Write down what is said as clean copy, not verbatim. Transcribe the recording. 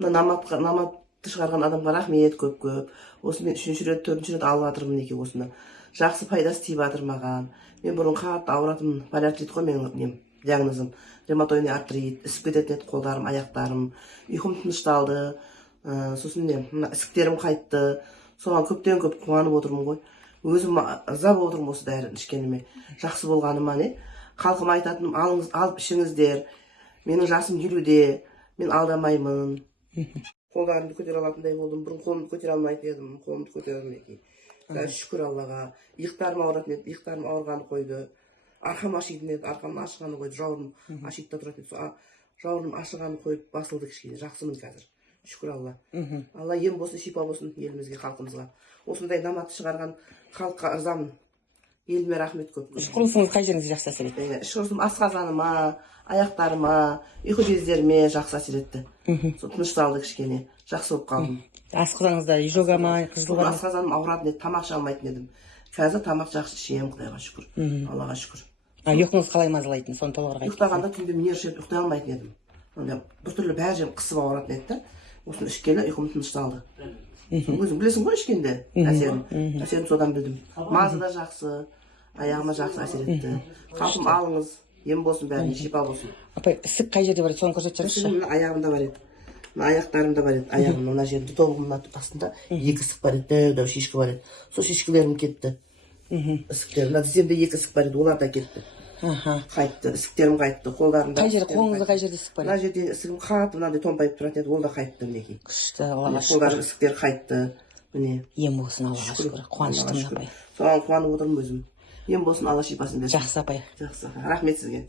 мына наматты шығарған адамға рахмет көп. Осы мен 3-ші рет, 4-ші рет алып жатырмын мінекей осыны. Жақсы пайдасы тиіп жатыр маған. Мен бұрын қатты ауыратынмын, полиартрит қой менің нем, диагнозым. Ревматойный артрит, ісіп кететін еді қолдарым, аяқтарым. Ұйқым тынышталды. Сосын не, ісіктерім қайтты. Соған көптен көп қуанып отырмын ғой. Өзім ырза болып отырмын осы дәріні ішкеніме. Жақсы болғаныма не. Халқыма айтатыным, алып ішіңіздер. Менің жасым 50-де. Мен алдамаймын. Қолдарымды көтере алатындай болдым. Бұрын қолымды көтере алмайтын едім. Қолымды көтере алмайтын. Шүкір Аллаға. Иықтарым ауыратын еді. Иықтарым ауырғаны қойды. Арқам ашитын еді. Арқамның ашығаны қойды. Жауырым ашитта тұратын еді. Жауырым ашығаны қойып басылды кішкене. Жақсымын қазір. Шүкір Алла. Алла ем болсын, шипа болсын елімізге, халқымызға. Осындай наматты шығарған халыққа ырзамын. Еліме рахмет көп. Іш құрылысыңыз қай жеріңізге жақсы әсер етті? Іш құрылысым асқазаныма, аяқтарыма, ұйқы бездеріме жақсы әсер етті. Тынышталды кішкене. Жақсы болып қалдым. Асқазаныңызда изжога ма, қызылға ма? Асқазаным ауыратын еді, тамақ іше алмайтын едім. Қазір тамақ жақсы ішемін, Құдайға шүкір. Аллаға шүкір. Ұйқыңыз қалай мазалайтын? Соны толығырақ айтыңыз. Ұйықтағанда түнде мен ершеп ұйықтай алмайтын едім. Біртүрлі бәрі жерім қысып ауыратын еді да. Осыны ішкелі ұйқым тынышталды. Өзің білесің ғой ішкенде әсерін содан білдім. Мазы да жақсы, аяғыма жақсы әсер етті. Халқым алыңыз, ем болсын бәріне, шипа болсын. Апай, ісік қай жерде бар еді, соны көрсетсеңізші? Ісігім аяғымда бар еді. Аяқтарымда бар еді. Аяғымның мына жерінде тобығымның астында 2 ісік бар еді, дәу шишкі бар еді. Сол шишкілерім кетті. Ісіктерім. Мына тіземде 2 ісік бар еді, олар да кетті. Қайтты, ісіктерім қайтты, қолдарымда. Қай жерде, қолыңызда қай жерде ісік бар еді? Мына жерде ісігім қатты мынандай томпайып тұратын еді, ол да қайтты мінекей. Күшті, Аллаға шүкір. Қолдарым ісіктер қайтты. Міне. Ем болсын, Аллаға шүкір. Қуаныштымын апай. Соған қуанып отырмын өзім. Ем болсын, Алла шипасын берсін. Жақсы апай. Жақсы. Рахмет сізге.